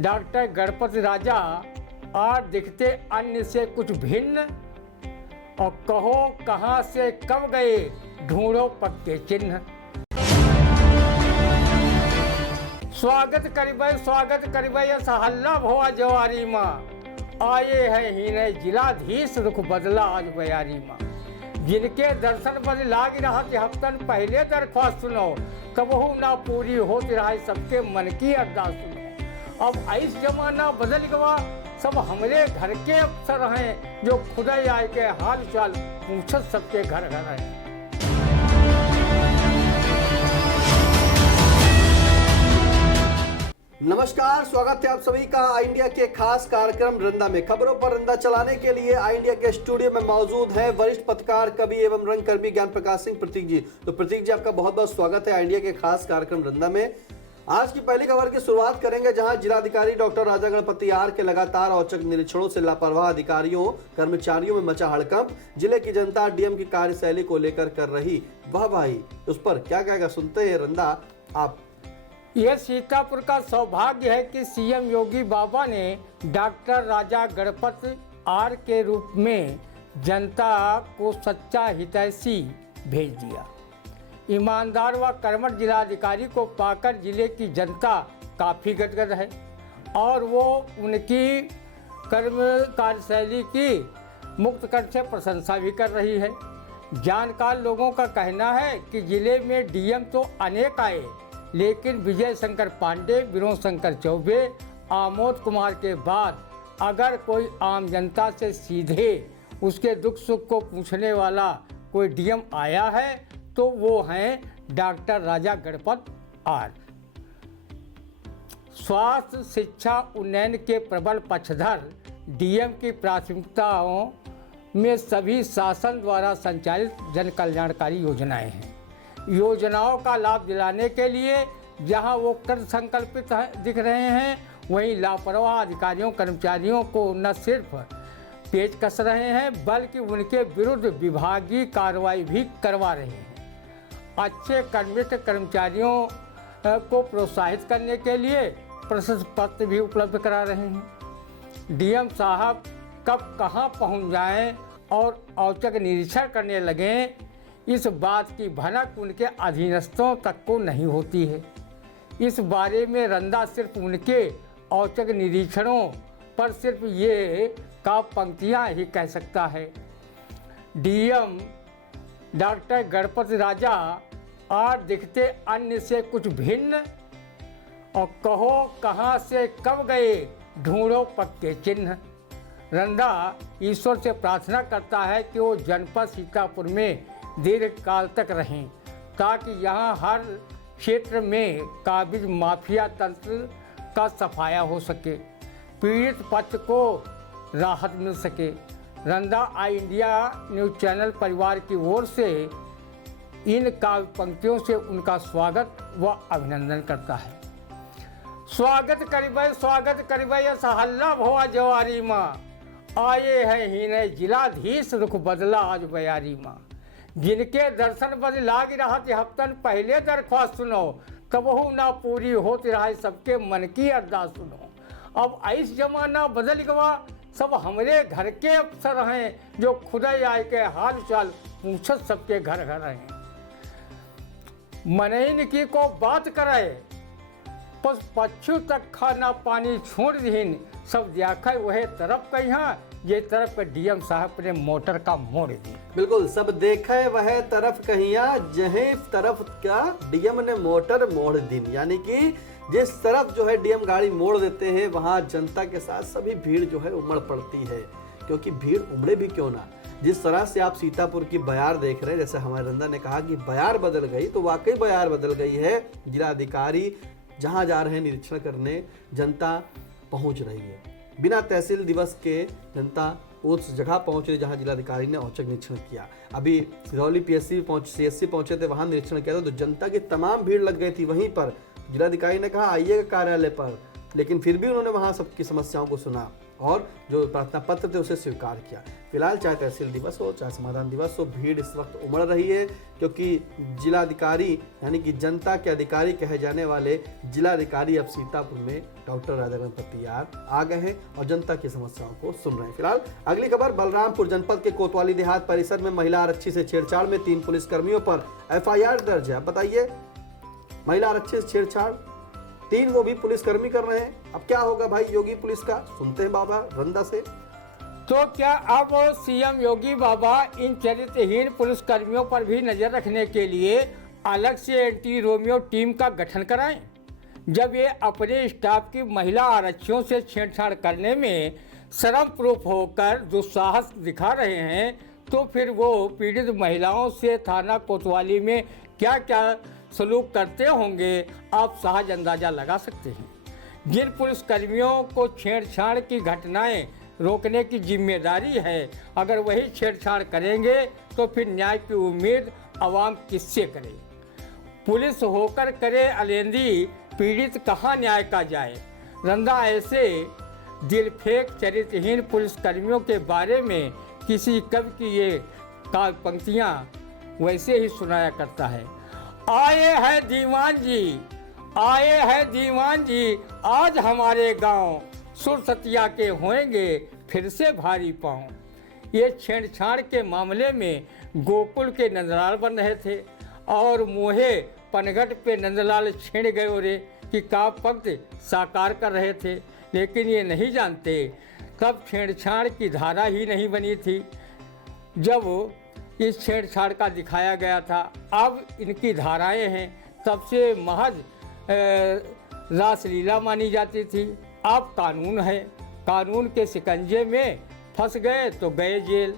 Doctor Ganpati राजा और दिखते अन्य से कुछ भिन्न, और कहो कहाँ से कब गए ढूंढो पक्के चिन्ह। स्वागत करिबै यस हल्ला भोआ जवारी माँ, आए है ही ने जिलाधीश रुख बदला आज बयारी माँ। जिनके दर्शन बद लाग रहा थे हफ्तन पहले दरख्वास्त सुनो, कबहू ना पूरी होती रहा सबके मन की अरदास सुनो। अब ऐस जमाना बदल गवा, सब हमरे घर के अफसर हैं, जो खुदा आए के हाल चाल पूछत सबके घर घर हैं। नमस्कार, स्वागत है आप सभी का आई इंडिया के खास कार्यक्रम रंदा में। खबरों पर रंदा चलाने के लिए आई इंडिया के स्टूडियो में मौजूद है वरिष्ठ पत्रकार, कवि एवं रंगकर्मी ज्ञान प्रकाश सिंह प्रतीक जी। तो प्रतीक जी, आपका बहुत बहुत स्वागत है आई इंडिया के खास कार्यक्रम रंदा में। आज की पहली खबर की शुरुआत करेंगे, जहां जिलाधिकारी डॉक्टर राजा गणपति आर के लगातार औचक निरीक्षणों से लापरवाह अधिकारियों कर्मचारियों में मचा हड़कंप। जिले की जनता डीएम की कार्यशैली को लेकर कर रही वाहवाही, उस पर क्या कहेगा सुनते हैं रंदा आप। यह सीतापुर का सौभाग्य है कि सीएम योगी बाबा ने डॉक्टर राजा गणपति आर के रूप में जनता को सच्चा हितैषी भेज दिया। ईमानदार व कर्मठ जिलाधिकारी को पाकर जिले की जनता काफ़ी गदगद है और वो उनकी कर्म कार्यशैली की मुक्त कंठ से प्रशंसा भी कर रही है। जानकार लोगों का कहना है कि जिले में डीएम तो अनेक आए, लेकिन विजय शंकर पांडे, विनोद शंकर चौबे, आमोद कुमार के बाद अगर कोई आम जनता से सीधे उसके दुख सुख को पूछने वाला कोई डीएम आया है तो वो हैं डॉक्टर राजा गणपति आर। स्वास्थ्य शिक्षा उन्नयन के प्रबल पक्षधर डीएम की प्राथमिकताओं में सभी शासन द्वारा संचालित जन कल्याणकारी योजनाएं हैं। योजनाओं का लाभ दिलाने के लिए जहां वो कृत संकल्पित दिख रहे हैं, वहीं लापरवाह अधिकारियों कर्मचारियों को न सिर्फ पेच कस रहे हैं बल्कि उनके विरुद्ध विभागीय कार्रवाई भी करवा रहे हैं। अच्छे कर्मनिष्ठ कर्मचारियों को प्रोत्साहित करने के लिए प्रशस्ति पत्र भी उपलब्ध करा रहे हैं। डीएम साहब कब कहां पहुंच जाएं और औचक निरीक्षण करने लगें, इस बात की भनक उनके अधीनस्थों तक को नहीं होती है। इस बारे में रंदा सिर्फ उनके औचक निरीक्षणों पर सिर्फ ये का पंक्तियाँ ही कह सकता है। डीएम डॉक्टर गणपति राजा और दिखते अन्य से कुछ भिन्न, और कहो कहाँ से कब गए ढूंढो पक्के चिन्ह। रंदा ईश्वर से प्रार्थना करता है कि वो जनपद सीतापुर में दीर्घ काल तक रहें, ताकि यहाँ हर क्षेत्र में काबिज माफिया तंत्र का सफाया हो सके, पीड़ित पक्ष को राहत मिल सके। रंदा आई इंडिया न्यूज़ चैनल परिवार की ओर से इन काव्य पंक्तियों से उनका स्वागत व अभिनंदन करता है। स्वागत करिबै यस हल्ला भोआ जवारी माँ, आए है ही ने जिलाधीश रुख बदला आज बयारी माँ। जिनके दर्शन बद लाग रहा थे हफ्तन पहले दरख्वास्त सुनो, कबहू ना पूरी होती रहा सबके मन की अरदास सुनो। अब ऐस जमाना बदल गवा, सब हमरे घर के अफसर हैं, जो खुदा आए के हाल चाल पूछत सबके घर घर हैं। मनैन की को बात करे, पस पक्षु तक खाना पानी छोड़ दीन, सब देखा वह तरफ कहीं ये तरफ के डीएम साहब ने मोटर का मोड़ दी। बिल्कुल, सब देखे वह तरफ कहिया जहे तरफ क्या डीएम ने मोटर मोड़ दी। यानी कि जिस तरफ जो है डीएम गाड़ी मोड़ देते हैं, वहां जनता के साथ सभी भीड़ जो है उमड़ पड़ती है, क्योंकि भीड़ उमड़े भी क्यों ना। जिस तरह से आप सीतापुर की बयार देख रहे हैं, जैसे हमारे रंदा ने कहा कि बयार बदल गई, तो वाकई बयार बदल गई है। जिलाधिकारी जहां जा रहे हैं निरीक्षण करने, जनता पहुंच रही है। बिना तहसील दिवस के जनता उस जगह पहुंच रही जहां जिलाधिकारी ने औचक निरीक्षण किया। अभी सिरौली सीएससी पहुंचे थे, वहां निरीक्षण किया था, तो जनता की तमाम भीड़ लग गई थी। वहीं पर जिलाधिकारी ने कहा आइएगा कार्यालय पर, लेकिन फिर भी उन्होंने वहां सबकी समस्याओं को सुना और जो प्रार्थना पत्र थे उसे स्वीकार किया। फिलहाल चाहे तहसील दिवस हो चाहे समाधान दिवस हो, भीड़ इस वक्त उमड़ रही है, क्योंकि जिलाधिकारी यानी कि जनता के अधिकारी कहे जाने वाले जिलाधिकारी अब सीतापुर में डॉक्टर राजा गणपत पटियार आ गए हैं और जनता की समस्याओं को सुन रहे हैं। फिलहाल अगली खबर, बलरामपुर जनपद के कोतवाली देहात परिसर में महिला आरक्षी से छेड़छाड़ में 3 पुलिसकर्मियों पर FIR दर्ज है। अब बताइए, महिला आरक्षी से छेड़छाड़, 3 वो भी पुलिसकर्मी कर रहे हैं। अब क्या होगा भाई योगी पुलिस का, सुनते हैं बाबा रंदा से। तो क्या अब सीएम योगी बाबा इन चरित्रहीन पुलिसकर्मियों पर भी नजर रखने के लिए अलग से एंटी रोमियो टीम का गठन कराएं? जब ये अपने स्टाफ की महिला आरक्षियों से छेड़छाड़ करने में शर्म प्रूफ होकर दुस्साहस दिखा रहे हैं, तो फिर वो पीड़ित महिलाओं से थाना कोतवाली में क्या क्या सलूक करते होंगे, आप सहज अंदाजा लगा सकते हैं। जिन पुलिसकर्मियों को छेड़छाड़ की घटनाएं रोकने की जिम्मेदारी है, अगर वही छेड़छाड़ करेंगे तो फिर न्याय की उम्मीद आवाम किससे करे? पुलिस होकर करे अलेंदी, पीड़ित कहाँ न्याय का जाए? रंदा ऐसे दिलफेक चरित्रहीन पुलिसकर्मियों के बारे में किसी कवि की ये काव्य पंक्तियाँ वैसे ही सुनाया करता है। आए हैं दीवान जी, आए हैं दीवान जी, आज हमारे गांव सुरसतिया के होंगे फिर से भारी पाँव। ये छेड़छाड़ के मामले में गोकुल के नंदलाल बन रहे थे और मोहे पनघट पे नंदलाल छेड़ गए रे कि काव्य पंक्ति साकार कर रहे थे, लेकिन ये नहीं जानते तब छेड़छाड़ की धारा ही नहीं बनी थी जब इस छेड़छाड़ का दिखाया गया था। अब इनकी धाराएं हैं, तब से महज रासलीला मानी जाती थी। अब कानून है, कानून के शिकंजे में फंस गए तो गए जेल।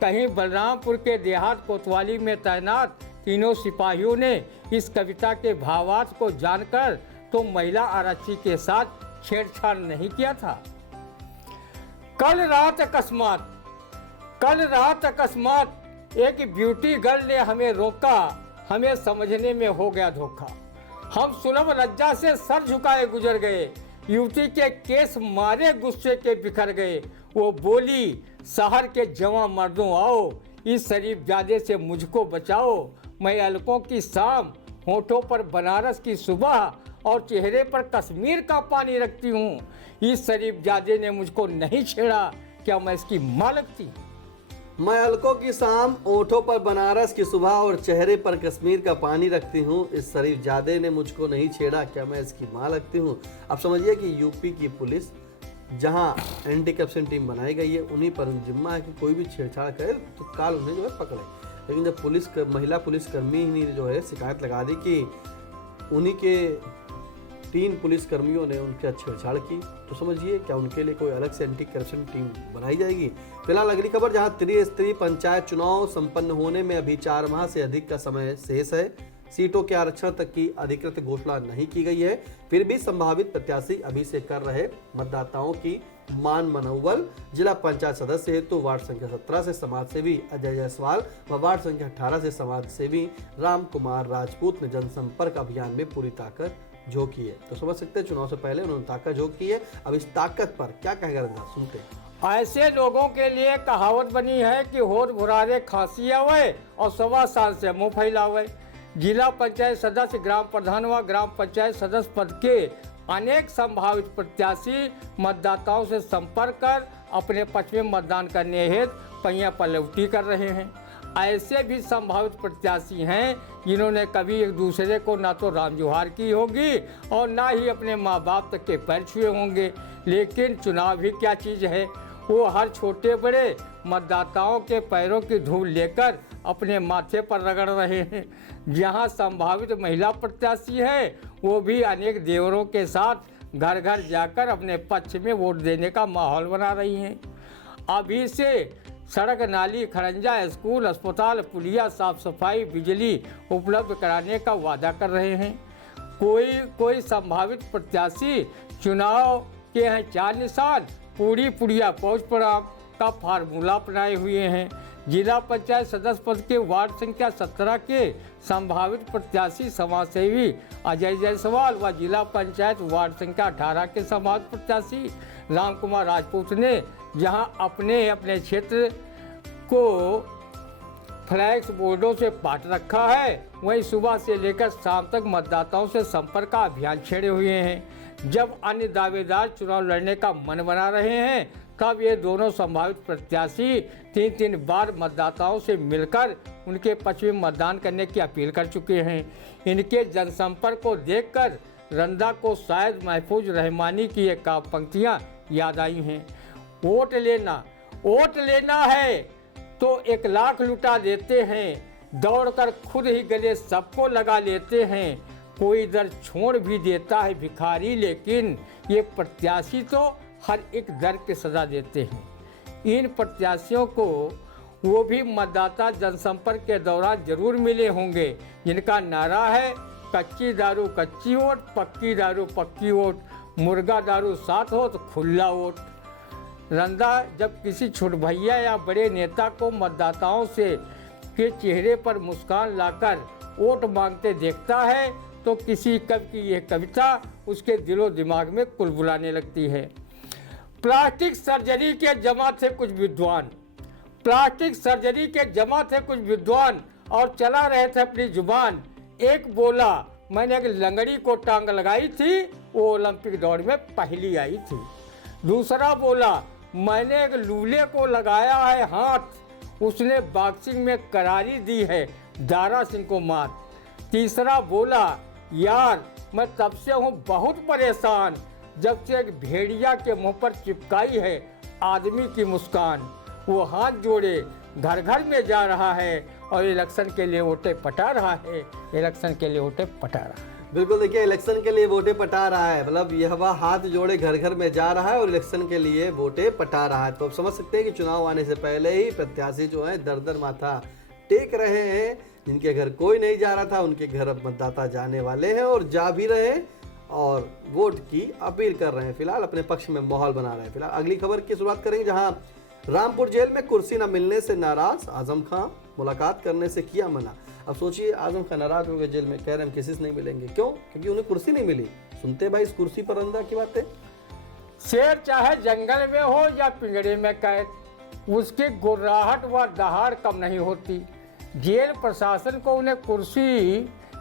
कहीं बलरामपुर के देहात कोतवाली में तैनात 3 सिपाहियों ने इस कविता के भावार्थ को जानकर तो महिला आरक्षी के साथ छेड़छाड़ नहीं किया था। कल रात अकस्मात एक ब्यूटी गर्ल ने हमें रोका, हमें समझने में हो गया धोखा। हम सुलभ लज्जा से सर झुकाए गुजर गए, युवती के केस मारे गुस्से के बिखर गए। वो बोली, शहर के जवां मर्दों आओ, इस शरीफजादे से मुझको बचाओ। मैं अलकों की शाम, होठों पर बनारस की सुबह और चेहरे पर कश्मीर का पानी रखती हूँ। इस शरीफजादे ने मुझको नहीं छेड़ा, क्या मैं इसकी मां लगती? मैं अलकों की शाम, ओठों पर बनारस की सुबह और चेहरे पर कश्मीर का पानी रखती हूँ। इस शरीफजादे ने मुझको नहीं छेड़ा, क्या मैं इसकी मां लगती हूँ? आप समझिए कि यूपी की पुलिस जहाँ एंटी करप्शन टीम बनाई गई है, उन्हीं पर जिम्मा है कि कोई भी छेड़छाड़ करे तो काल उन्हें जो है पकड़े। लेकिन जब महिला पुलिसकर्मी ने जो है शिकायत लगा दी कि उन्हीं के 3 पुलिसकर्मियों ने उनके साथ छेड़छाड़ की, तो समझिए क्या उनके लिए कोई अलग से एंटी करप्शन टीम बनाई जाएगी। फिलहाल अगली खबर, जहां त्रिस्तरीय पंचायत चुनाव संपन्न होने में अभी 4 माह से अधिक का समय शेष है, सीटों के आरक्षण तक की अधिकृत घोषणा नहीं की गई है, फिर भी संभावित प्रत्याशी अभी से कर रहे मतदाताओं की मान मनोबल। जिला पंचायत सदस्य हेतु वार्ड संख्या 17 से समाज सेवी अजय जायसवाल व वार्ड संख्या 18 से समाज सेवी राम कुमार राजपूत ने जनसंपर्क अभियान में पूरी ताकत झोंकी है। तो समझ सकते हैं चुनाव से पहले उन्होंने ताकत झोंकी है। अब इस ताकत पर क्या कहेगा रंगा, सुनते हैं। ऐसे लोगों के लिए कहावत बनी है कि होठ भुरारे खांसी आवे और 1.25 साल से मुंह फैलावे। जिला पंचायत सदस्य, ग्राम प्रधान व ग्राम पंचायत सदस्य पद के अनेक संभावित प्रत्याशी मतदाताओं से संपर्क कर अपने पक्ष में मतदान करने हेतु पहिया पलौटी कर रहे हैं। ऐसे भी संभावित प्रत्याशी हैं जिन्होंने कभी एक दूसरे को ना तो राम जोहार की होगी और ना ही अपने माँ बाप तक के पैर छुए होंगे। लेकिन चुनाव भी क्या चीज़ है, वो हर छोटे बड़े मतदाताओं के पैरों की धूल लेकर अपने माथे पर रगड़ रहे हैं। जहां संभावित महिला प्रत्याशी है, वो भी अनेक देवरों के साथ घर घर जाकर अपने पक्ष में वोट देने का माहौल बना रही हैं। अभी से सड़क, नाली, खरंजा, स्कूल, अस्पताल, पुलिया, साफ सफाई, बिजली उपलब्ध कराने का वादा कर रहे हैं। कोई संभावित प्रत्याशी चुनाव के हैं 4 निशान, पूरी पुड़िया पहुँच पर का फार्मूला अपनाए हुए हैं। जिला पंचायत सदस्य पद के वार्ड संख्या 17 के संभावित प्रत्याशी समाजसेवी अजय जायसवाल व जिला पंचायत वार्ड संख्या 18 के संभावित प्रत्याशी राम कुमार राजपूत ने जहां अपने अपने क्षेत्र को फ्लैक्स बोर्डों से पाट रखा है, वहीं सुबह से लेकर शाम तक मतदाताओं से संपर्क का अभियान छेड़े हुए हैं। जब अन्य दावेदार चुनाव लड़ने का मन बना रहे हैं, तब ये दोनों संभावित प्रत्याशी 3-3 बार मतदाताओं से मिलकर उनके पक्ष में मतदान करने की अपील कर चुके हैं। इनके जनसंपर्क को देखकर रंदा को शायद महफूज रहमानी की एक पंक्तियाँ याद आई हैं। वोट लेना है तो 1 लाख लुटा देते हैं, दौड़कर खुद ही गले सबको लगा लेते हैं, कोई दर छोड़ भी देता है भिखारी, लेकिन ये प्रत्याशी तो हर एक दर की सजा देते हैं। इन प्रत्याशियों को वो भी मतदाता जनसंपर्क के दौरान जरूर मिले होंगे जिनका नारा है कच्ची दारू कच्ची वोट, पक्की दारू पक्की वोट, मुर्गा दारू साथ हो तो खुला वोट। रंदा जब किसी छोट भैया या बड़े नेता को मतदाताओं से के चेहरे पर मुस्कान लाकर वोट मांगते देखता है तो किसी कवि की यह कविता उसके दिलो दिमाग में कुलबुलाने लगती है। प्लास्टिक सर्जरी के जमा थे कुछ विद्वान और चला रहे थे अपनी जुबान। एक बोला मैंने एक लंगड़ी को टांग लगाई थी, वो ओलंपिक दौड़ में पहली आई थी। दूसरा बोला मैंने एक लूले को लगाया है हाथ, उसने बॉक्सिंग में करारी दी है दारा सिंह को मात। तीसरा बोला यार मैं तब से हूँ बहुत परेशान, जब से एक भेड़िया के मुंह पर चिपकाई है आदमी की मुस्कान। वो हाथ जोड़े घर घर में जा रहा है और इलेक्शन के लिए वोटें पटा रहा है, बिल्कुल, देखिए इलेक्शन के लिए वोटें पटा रहा है, मतलब यह वह हाथ जोड़े घर घर में जा रहा है और इलेक्शन के लिए वोटें पटा रहा है। तो आप समझ सकते हैं कि चुनाव आने से पहले ही प्रत्याशी जो है दर दर माथा टेक रहे हैं। जिनके घर कोई नहीं जा रहा था उनके घर अब मतदाता जाने वाले हैं और जा भी रहे हैं और वोट की अपील कर रहे हैं। फिलहाल अपने पक्ष में माहौल बना रहे हैं। फिलहाल अगली खबर की शुरुआत करेंगे, जहां रामपुर जेल में कुर्सी न मिलने से नाराज आजम खां, मुलाकात करने से किया मना। अब सोचिए आजम खां नाराज हो गए जेल में, कह रहे हैं किसी से नहीं मिलेंगे। क्यों? क्योंकि उन्हें कुर्सी नहीं मिली। सुनते भाई इस कुर्सी पर रंदा की बातें। शेर चाहे जंगल में हो या पिंजरे में कैद, उसकी गुर्राहट व दहाड़ कम नहीं होती। जेल प्रशासन को उन्हें कुर्सी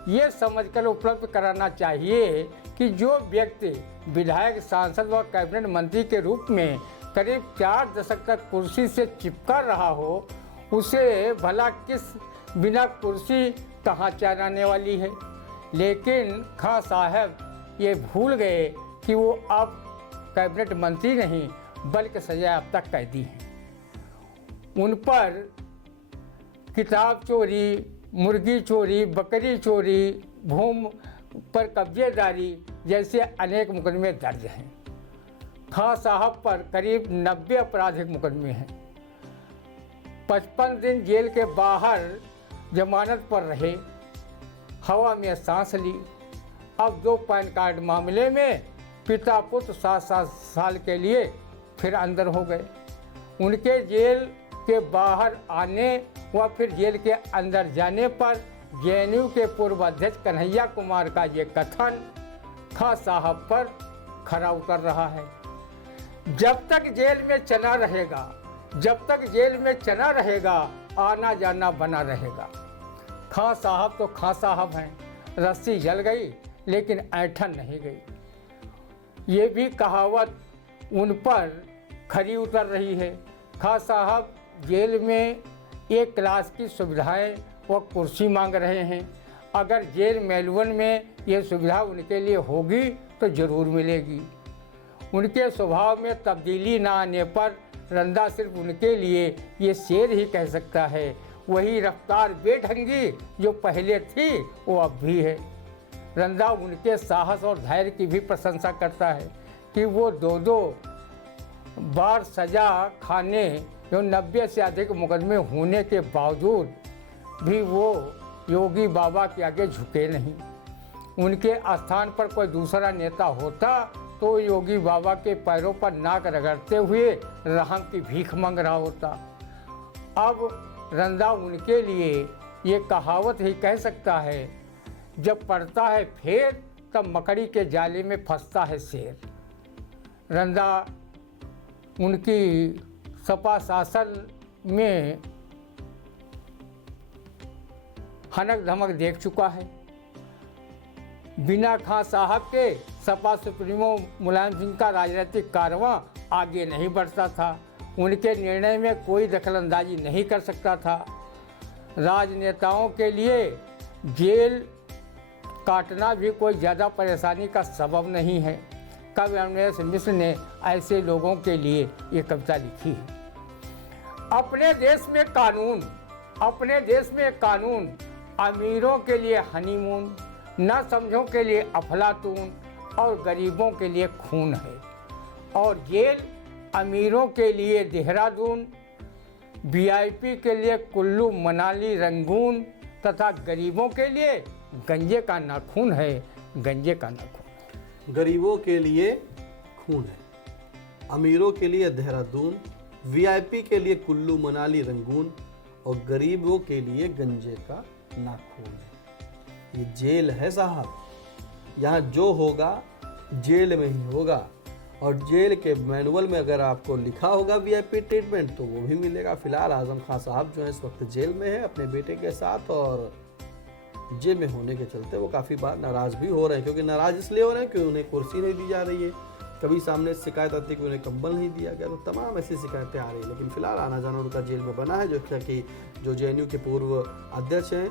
ये समझकर उपलब्ध कराना चाहिए कि जो व्यक्ति विधायक, सांसद व कैबिनेट मंत्री के रूप में करीब 4 दशक तक कुर्सी से चिपका रहा हो, उसे भला किस बिना कुर्सी कहाँ चलाने वाली है। लेकिन खां साहब ये भूल गए कि वो अब कैबिनेट मंत्री नहीं बल्कि सजायाफ्ता कैदी हैं। उन पर किताब चोरी, मुर्गी चोरी, बकरी चोरी, भूमि पर कब्जेदारी जैसे अनेक मुकदमे दर्ज हैं। खां साहब पर करीब 90 आपराधिक मुकदमे हैं। 55 दिन जेल के बाहर जमानत पर रहे, हवा में सांस ली। अब 2 पैन कार्ड मामले में पिता पुत्र 7-7 साल के लिए फिर अंदर हो गए। उनके जेल के बाहर आने व फिर जेल के अंदर जाने पर जेएनयू के पूर्व अध्यक्ष कन्हैया कुमार का ये कथन खां साहब पर खरा उतर रहा है। जब तक जेल में चना रहेगा आना जाना बना रहेगा। खां साहब तो खां साहब हैं, रस्सी जल गई लेकिन ऐंठन नहीं गई। ये भी कहावत उन पर खरी उतर रही है। खां साहब जेल में 1 क्लास की सुविधाएं व कुर्सी मांग रहे हैं। अगर जेल मेलबर्न में ये सुविधा उनके लिए होगी तो ज़रूर मिलेगी। उनके स्वभाव में तब्दीली ना आने पर रंदा सिर्फ उनके लिए ये शेर ही कह सकता है, वही रफ्तार बेढंगी जो पहले थी वो अब भी है। रंदा उनके साहस और धैर्य की भी प्रशंसा करता है कि वो 2-2 बार सजा खाने जो 90 से अधिक मुकदमे होने के बावजूद भी वो योगी बाबा के आगे झुके नहीं। उनके स्थान पर कोई दूसरा नेता होता तो योगी बाबा के पैरों पर नाक रगड़ते हुए रहम की भीख मांग रहा होता। अब रंधा उनके लिए ये कहावत ही कह सकता है, जब पड़ता है फेर तब मकड़ी के जाले में फंसता है शेर। रंधा उनकी सपा शासन में हनक धमक देख चुका है। बिना खां साहब के सपा सुप्रीमो मुलायम सिंह का राजनीतिक कारवां आगे नहीं बढ़ता था। उनके निर्णय में कोई दखलंदाजी नहीं कर सकता था। राजनेताओं के लिए जेल काटना भी कोई ज़्यादा परेशानी का सबब नहीं है। कवि अमरेश मिश्र ने ऐसे लोगों के लिए ये कविता लिखी है। अपने देश में कानून अमीरों के लिए हनीमून, न समझों के लिए अफलातून और गरीबों के लिए खून है। और जेल अमीरों के लिए देहरादून, वीआईपी के लिए कुल्लू मनाली रंगून तथा गरीबों के लिए गंजे का नाखून है, गंजे का नाखून। गरीबों के लिए खून है, अमीरों के लिए देहरादून, वीआईपी के लिए कुल्लू मनाली रंगून और गरीबों के लिए गंजे का नाखून है। ये जेल है साहब, यहाँ जो होगा जेल में ही होगा। और जेल के मैनुअल में अगर आपको लिखा होगा वीआईपी ट्रीटमेंट तो वो भी मिलेगा। फिलहाल आजम खान साहब जो है इस वक्त जेल में है अपने बेटे के साथ, और जेल में होने के चलते वो काफ़ी बार नाराज़ भी हो रहे हैं। क्योंकि नाराज़ इसलिए हो रहे हैं कि उन्हें कुर्सी नहीं दी जा रही है, कभी सामने शिकायत आती है कि उन्हें कंबल नहीं दिया गया, तो तमाम ऐसी शिकायतें आ रही हैं। लेकिन फिलहाल आना जाना उनका जेल में बना है। जो कि जो जेएनयू के पूर्व अध्यक्ष हैं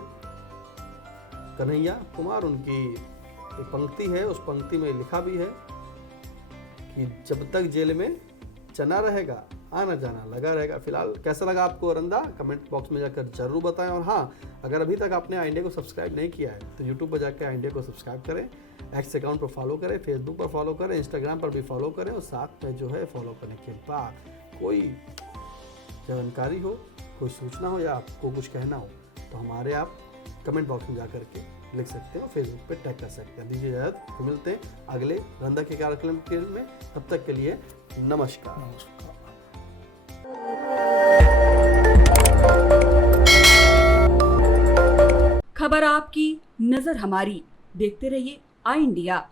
कन्हैया कुमार, उनकी एक पंक्ति है, उस पंक्ति में लिखा भी है कि जब तक जेल में चना रहेगा आना जाना लगा रहेगा। फिलहाल कैसा लगा आपको रंधा, कमेंट बॉक्स में जाकर जरूर बताएं। और हाँ, अगर अभी तक आपने इंडिया को सब्सक्राइब नहीं किया है तो यूट्यूब पर जाकर इंडिया को सब्सक्राइब करें, एक्स अकाउंट पर फॉलो करें, फेसबुक पर फॉलो करें, इंस्टाग्राम पर भी फॉलो करें। और साथ में जो है फॉलो करने के बाद कोई जानकारी हो, कोई सूचना हो या आपको कुछ कहना हो तो हमारे आप कमेंट बॉक्स में जा करके लिख सकते हैं और फेसबुक पे टैग कर सकते हैं। दीजिए इजाज़त, तो मिलते हैं अगले रंधा के कार्यक्रम में। तब तक के लिए नमस्कार। खबर आपकी, नजर हमारी। देखते रहिए आई इंडिया।